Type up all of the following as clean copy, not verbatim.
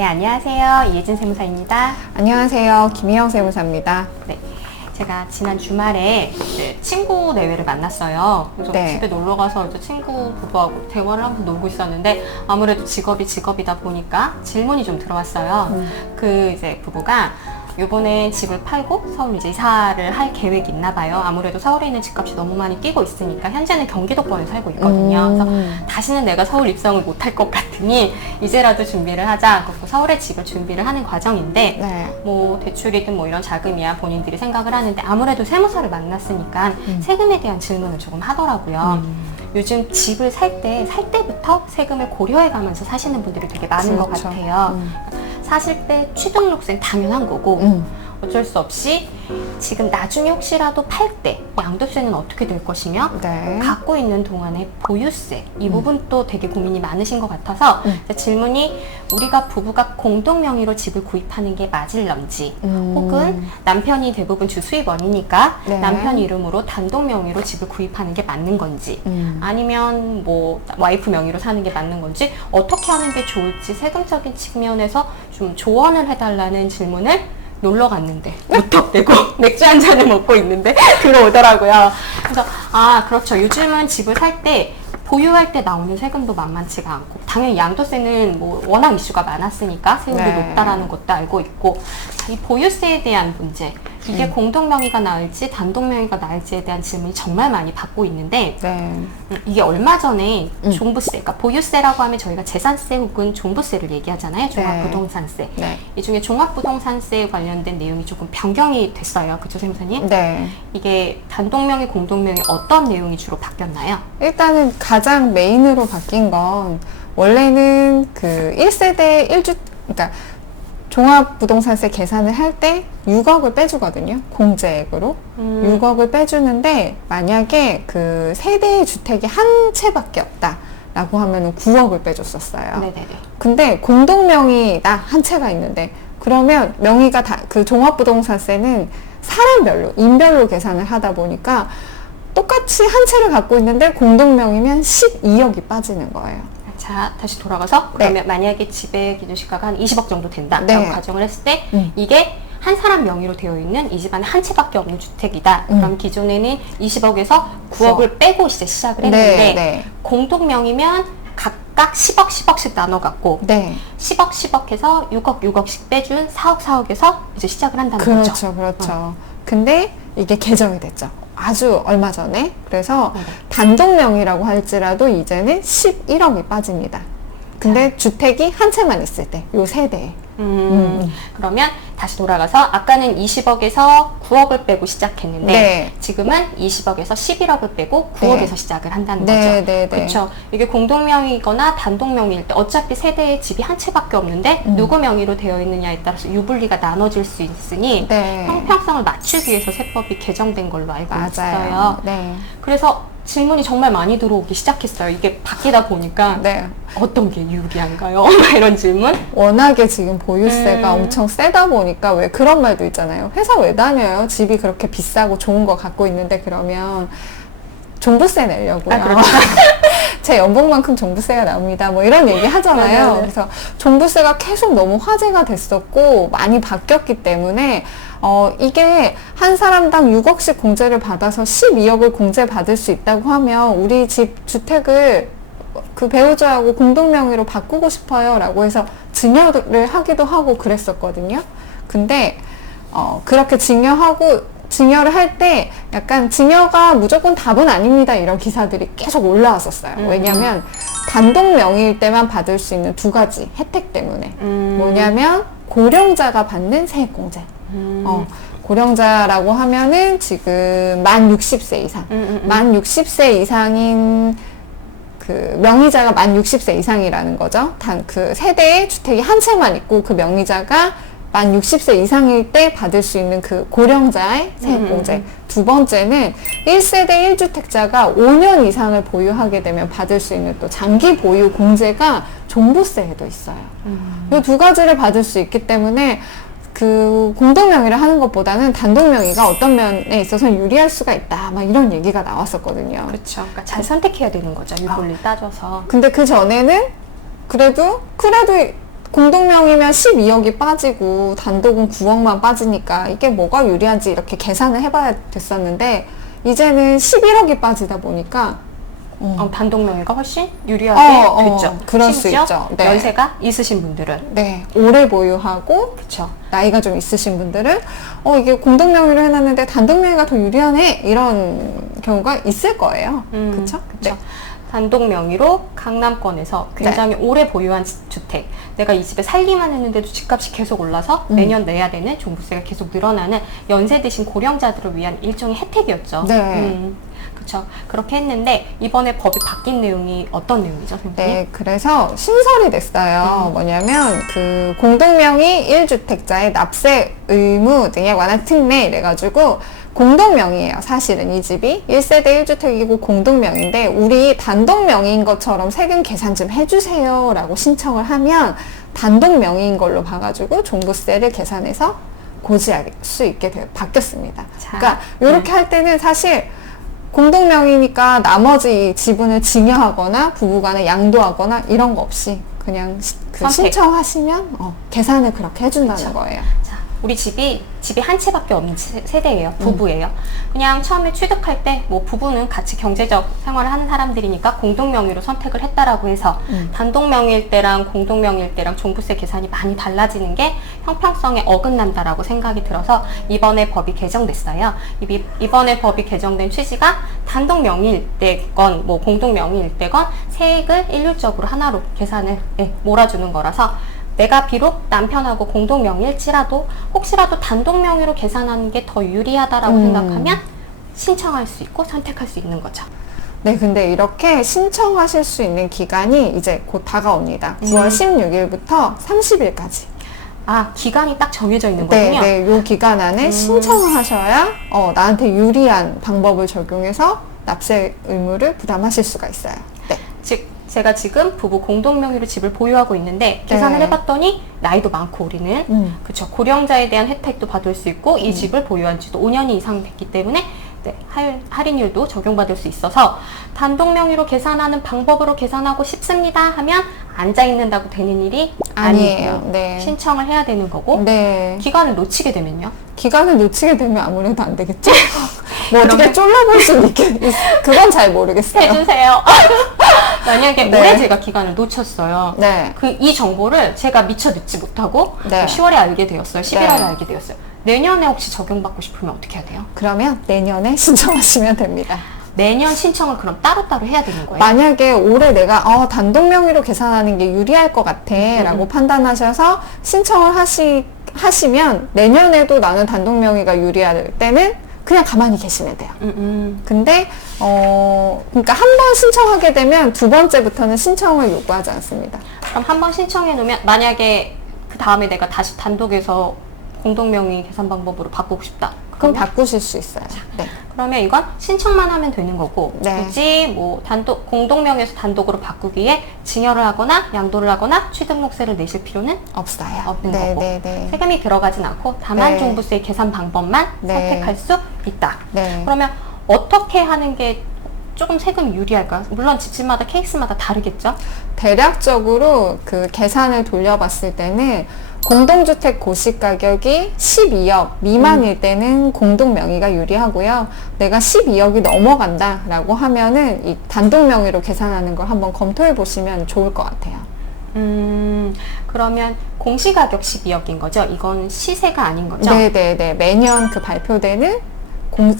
네, 안녕하세요. 이혜진 세무사입니다. 안녕하세요. 김희영 세무사입니다. 네, 제가 지난 주말에 이제 친구 내외를 만났어요. 그래서 네. 집에 놀러 가서 이제 친구 부부하고 대화를 하면서 놀고 있었는데 아무래도 직업이 직업이다 보니까 질문이 좀 들어왔어요. 그 이제 부부가 요번에 집을 팔고 서울 이제 이사를 할 계획이 있나 봐요. 아무래도 서울에 있는 집값이 너무 많이 뛰고 있으니까 현재는 경기도권에 살고 있거든요. 그래서 다시는 내가 서울 입성을 못할 것 같으니 이제라도 준비를 하자. 그리고 서울에 집을 준비를 하는 과정인데 네. 뭐 대출이든 뭐 이런 자금이야 본인들이 생각을 하는데 아무래도 세무사를 만났으니까 세금에 대한 질문을 조금 하더라고요. 요즘 집을 살 때부터 세금을 고려해 가면서 사시는 분들이 되게 많은 것 그렇죠. 같아요. 사실 때 취등록세는 당연한 거고 어쩔 수 없이 지금 나중에 혹시라도 팔 때 양도세는 어떻게 될 것이며 네. 갖고 있는 동안의 보유세 이 부분도 되게 고민이 많으신 것 같아서 질문이 우리가 부부가 공동 명의로 집을 구입하는 게 맞을런지 혹은 남편이 대부분 주수입원이니까 네. 남편 이름으로 단독 명의로 집을 구입하는 게 맞는 건지 아니면 뭐 와이프 명의로 사는 게 맞는 건지 어떻게 하는 게 좋을지 세금적인 측면에서 좀 조언을 해달라는 질문을 놀러 갔는데 무턱대고 맥주 한 잔을 먹고 있는데 들어오더라고요. 그래서 그렇죠. 요즘은 집을 살 때 보유할 때 나오는 세금도 만만치가 않고 당연히 양도세는 뭐 워낙 이슈가 많았으니까 세율이 네. 높다라는 것도 알고 있고 이 보유세에 대한 문제 이게 공동 명의가 나을지 단독 명의가 나을지에 대한 질문이 정말 많이 받고 있는데 네. 이게 얼마 전에 종부세, 그러니까 보유세라고 하면 저희가 재산세 혹은 종부세를 얘기하잖아요. 종합부동산세. 네. 이 중에 종합부동산세 관련된 내용이 조금 변경이 됐어요. 그렇죠, 세무사님? 네. 이게 단독명의, 공동명의 어떤 내용이 주로 바뀌었나요? 일단은 가장 메인으로 바뀐 건 원래는 그 1세대 1주 그러니까 종합부동산세 계산을 할 때 6억을 빼주거든요. 공제액으로 6억을 빼주는데 만약에 그 세대의 주택이 한 채밖에 없다라고 하면은 9억을 빼줬었어요. 네네네. 근데 공동명의다 한 채가 있는데 그러면 명의가 다 그 종합부동산세는 사람별로 인별로 계산을 하다 보니까 똑같이 한 채를 갖고 있는데 공동명의면 12억이 빠지는 거예요. 자, 다시 돌아가서 그러면 만약에 집의 기준시가가 한 20억 정도 된다라고 네. 가정을 했을 때 이게 한 사람 명의로 되어 있는 이 집안에 한 채밖에 없는 주택이다. 그럼 기존에는 20억에서 9억을 빼고 이제 시작을 했는데 네, 네. 공동 명의면 각각 10억, 10억씩 나눠갖고 네. 10억, 10억 해서 6억, 6억씩 빼준 4억, 4억에서 이제 시작을 한다는 그렇죠, 거죠. 그렇죠. 근데 이게 개정이 됐죠. 아주 얼마 전에. 그래서 네. 단독 명의라고 할지라도 이제는 11억이 빠집니다. 근데 주택이 한 채만 있을 때, 요 세대에. 그러면 다시 돌아가서 아까는 20억에서 9억을 빼고 시작했는데 네. 지금은 20억에서 11억을 빼고 9억에서 네. 시작을 한다는 네, 거죠. 네, 네. 그렇죠. 이게 공동명의거나 단독명의일 때 어차피 세대에 집이 한 채밖에 없는데 누구 명의로 되어 있느냐에 따라서 유불리가 나눠질 수 있으니 네. 형평성을 맞추기 위해서 세법이 개정된 걸로 알고 맞아요. 있어요. 네. 그래서 질문이 정말 많이 들어오기 시작했어요. 이게 바뀌다 보니까 네. 어떤 게 유리한가요? 이런 질문? 워낙에 지금 보유세가 엄청 세다 보니까 왜 그런 말도 있잖아요. 회사 왜 다녀요? 집이 그렇게 비싸고 좋은 거 갖고 있는데 그러면 종부세 내려고요. 그렇죠. 제 연봉만큼 종부세가 나옵니다. 뭐 이런 얘기 하잖아요. 네네네. 그래서 종부세가 계속 너무 화제가 됐었고 많이 바뀌었기 때문에 이게 한 사람당 6억씩 공제를 받아서 12억을 공제받을 수 있다고 하면 우리 집 주택을 그 배우자하고 공동명의로 바꾸고 싶어요 라고 해서 증여를 하기도 하고 그랬었거든요. 근데 그렇게 증여를 할 때 약간 증여가 무조건 답은 아닙니다 이런 기사들이 계속 올라왔었어요. 왜냐면 단독 명의일 때만 받을 수 있는 두 가지 혜택 때문에 뭐냐면 고령자가 받는 세액공제. 고령자라고 하면은 지금 만 60세 이상, 만 60세 이상인 그 명의자가 만 60세 이상이라는 거죠. 단 그 세대에 주택이 한 채만 있고 그 명의자가 만 60세 이상일 때 받을 수 있는 그 고령자의 세액공제. 두 번째는 1세대 1주택자가 5년 이상을 보유하게 되면 받을 수 있는 또 장기 보유 공제가 종부세에도 있어요. 이 두 가지를 받을 수 있기 때문에 그 공동명의를 하는 것보다는 단독명의가 어떤 면에 있어서는 유리할 수가 있다. 막 이런 얘기가 나왔었거든요. 그렇죠. 그러니까 잘 선택해야 되는 거죠. 유불리 따져서. 근데 그 전에는 그래도 공동명의면 12억이 빠지고 단독은 9억만 빠지니까 이게 뭐가 유리한지 이렇게 계산을 해봐야 됐었는데 이제는 11억이 빠지다 보니까 단독 명의가 훨씬 유리하게 됐죠. 그럴 수 심지어 있죠. 네. 연세가 있으신 분들은 네, 오래 보유하고 그렇죠. 나이가 좀 있으신 분들은 이게 공동명의로 해놨는데 단독명의가 더 유리하네 이런 경우가 있을 거예요. 그렇죠? 그렇죠. 단독 명의로 강남권에서 굉장히 오래 보유한 주택, 내가 이 집에 살기만 했는데도 집값이 계속 올라서 매년 내야 되는 종부세가 계속 늘어나는 연세 드신 고령자들을 위한 일종의 혜택이었죠. 네. 그렇죠. 그렇게 했는데 이번에 법이 바뀐 내용이 어떤 내용이죠, 선생님? 네, 그래서 신설이 됐어요. 뭐냐면 그 공동명의 1주택자의 납세 의무 등에 관한 특례 이래가지고 공동명의예요. 사실은 이 집이 1세대 1주택이고 공동명의인데 우리 단독명의인 것처럼 세금 계산 좀 해주세요 라고 신청을 하면 단독명의인 걸로 봐가지고 종부세를 계산해서 고지할 수 있게 바뀌었습니다. 자, 그러니까 이렇게 할 때는 사실 공동명의니까 나머지 지분을 증여하거나 부부간에 양도하거나 이런 거 없이 그냥 신청하시면 계산을 그렇게 해준다는 그쵸. 거예요. 자, 우리 집이 한 채밖에 없는 세대예요. 부부예요. 그냥 처음에 취득할 때 뭐 부부는 같이 경제적 생활을 하는 사람들이니까 공동명의로 선택을 했다라고 해서 단독명의일 때랑 공동명의일 때랑 종부세 계산이 많이 달라지는 게 형평성에 어긋난다라고 생각이 들어서 이번에 법이 개정됐어요. 이번에 법이 개정된 취지가 단독명의일 때건 뭐 공동명의일 때건 세액을 일률적으로 하나로 계산을 몰아주는 거라서 내가 비록 남편하고 공동명의일지라도 혹시라도 단독명의로 계산하는 게 더 유리하다라고 생각하면 신청할 수 있고 선택할 수 있는 거죠. 네, 근데 이렇게 신청하실 수 있는 기간이 이제 곧 다가옵니다. 9월 16일부터 30일까지. 아, 기간이 딱 정해져 있는 거군요. 네, 요 기간 안에 신청을 하셔야 나한테 유리한 방법을 적용해서 납세 의무를 부담하실 수가 있어요. 네. 즉 제가 지금 부부 공동명의로 집을 보유하고 있는데 계산을 네. 해봤더니 나이도 많고 우리는 그쵸, 고령자에 대한 혜택도 받을 수 있고 이 집을 보유한 지도 5년이 이상 됐기 때문에 할인율도 적용받을 수 있어서 단독 명의로 계산하는 방법으로 계산하고 싶습니다 하면 앉아 있는다고 되는 일이 아니에요. 아니고 네. 신청을 해야 되는 거고 네. 기간을 놓치게 되면요. 기간을 놓치게 되면 아무래도 안 되겠죠? 뭐 어떻게 쫄라볼 수 그건 잘 모르겠어요. 해주세요. 만약에 네. 올해 제가 기간을 놓쳤어요. 네. 이 정보를 제가 미처 듣지 못하고 네. 10월에 알게 되었어요. 11월에 네. 알게 되었어요. 내년에 혹시 적용받고 싶으면 어떻게 해야 돼요? 그러면 내년에 신청하시면 됩니다. 내년 신청을 그럼 따로따로 해야 되는 거예요? 만약에 올해 내가 단독 명의로 계산하는 게 유리할 것 같아 라고 판단하셔서 신청을 하시면 내년에도 나는 단독 명의가 유리할 때는 그냥 가만히 계시면 돼요. 근데 그러니까 한 번 신청하게 되면 두 번째부터는 신청을 요구하지 않습니다. 그럼 한 번 신청해 놓으면 만약에 그 다음에 내가 다시 단독에서 공동명의 계산 방법으로 바꾸고 싶다. 그럼 바꾸실 수 있어요. 네. 그러면 이건 신청만 하면 되는 거고 네. 굳이 뭐 공동명의에서 단독으로 바꾸기에 증여를 하거나 양도를 하거나 취등록세를 내실 필요는 없어요. 없는 네, 거고 네, 네. 세금이 들어가진 않고 다만 네. 종부세 계산 방법만 네. 선택할 수 있다. 네. 그러면 어떻게 하는 게 조금 세금이 유리할까요? 물론 집집마다 케이스마다 다르겠죠? 대략적으로 그 계산을 돌려봤을 때는 공동주택 고시가격이 12억 미만일 때는 공동명의가 유리하고요. 내가 12억이 넘어간다 라고 하면은 이 단독명의로 계산하는 걸 한번 검토해 보시면 좋을 것 같아요. 그러면 공시가격 12억인 거죠? 이건 시세가 아닌 거죠? 네네네. 매년 그 발표되는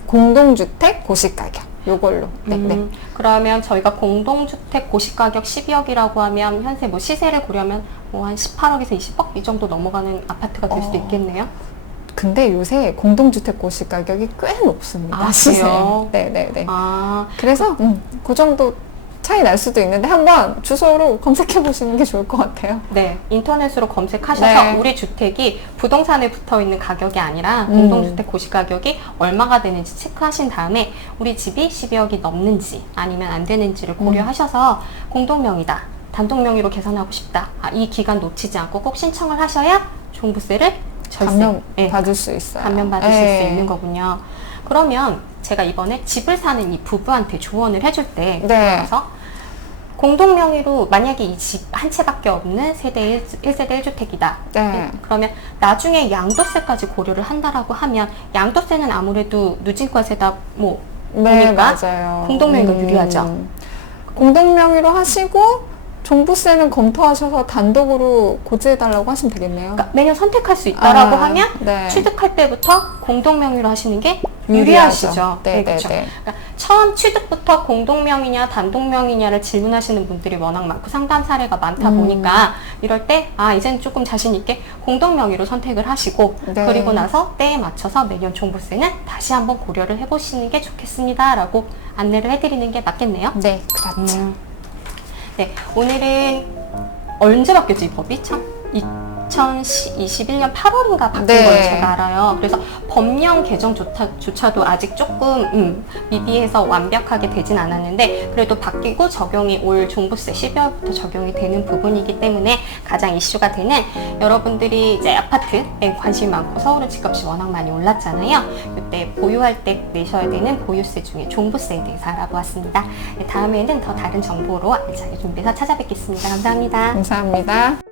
공동주택 고시가격. 요걸로. 네, 네. 그러면 저희가 공동주택 고시가격 12억이라고 하면 현재 뭐 시세를 고려하면 뭐 한 18억에서 20억 이 정도 넘어가는 아파트가 될 수도 있겠네요. 근데 요새 공동주택 고시가격이 꽤 높습니다. 아, 그래요? 네네네. 아, 그래서 그 정도 차이 날 수도 있는데 한번 주소로 검색해 보시는 게 좋을 것 같아요. 네. 인터넷으로 검색하셔서 네. 우리 주택이 부동산에 붙어 있는 가격이 아니라 공동주택 고시가격이 얼마가 되는지 체크하신 다음에 우리 집이 12억이 넘는지 아니면 안 되는지를 고려하셔서 공동명의다. 단독명의로 계산하고 싶다. 이 기간 놓치지 않고 꼭 신청을 하셔야 종부세를 감면 받을 수 있어요. 감면 받으실 수 있는 거군요. 그러면 제가 이번에 집을 사는 이 부부한테 조언을 해줄 때 네. 그래서 공동 명의로 만약에 이 집 한 채밖에 없는 세대 1세대 1주택이다. 네. 그러면 나중에 양도세까지 고려를 한다라고 하면 양도세는 아무래도 누진과세다 뭐 네, 보니까 맞아요. 공동 명의가 유리하죠. 공동 명의로 하시고 종부세는 검토하셔서 단독으로 고지해달라고 하시면 되겠네요. 그러니까 매년 선택할 수 있다라고 아, 하면 네. 취득할 때부터 공동 명의로 하시는 게 유리하죠. 유리하시죠. 네, 그렇죠. 네, 네. 그러니까 처음 취득부터 공동 명의냐 단독 명의냐를 질문하시는 분들이 워낙 많고 상담 사례가 많다 보니까 이럴 때 이제는 조금 자신 있게 공동 명의로 선택을 하시고 네. 그리고 나서 때에 맞춰서 매년 종부세는 다시 한번 고려를 해보시는 게 좋겠습니다라고 안내를 해드리는 게 맞겠네요. 네, 그렇죠. 네, 오늘은 언제 바뀌었지 이 법이? 참 2021년 8월인가 바뀐 네. 걸 제가 알아요. 그래서 법령 개정조차도 아직 조금 미비해서 완벽하게 되진 않았는데 그래도 바뀌고 적용이 올 종부세 12월부터 적용이 되는 부분이기 때문에 가장 이슈가 되는 여러분들이 이제 아파트에 관심이 많고 서울은 집값이 워낙 많이 올랐잖아요. 이때 보유할 때 내셔야 되는 보유세 중에 종부세에 대해서 알아보았습니다. 네, 다음에는 더 다른 정보로 알차게 준비해서 찾아뵙겠습니다. 감사합니다. 감사합니다.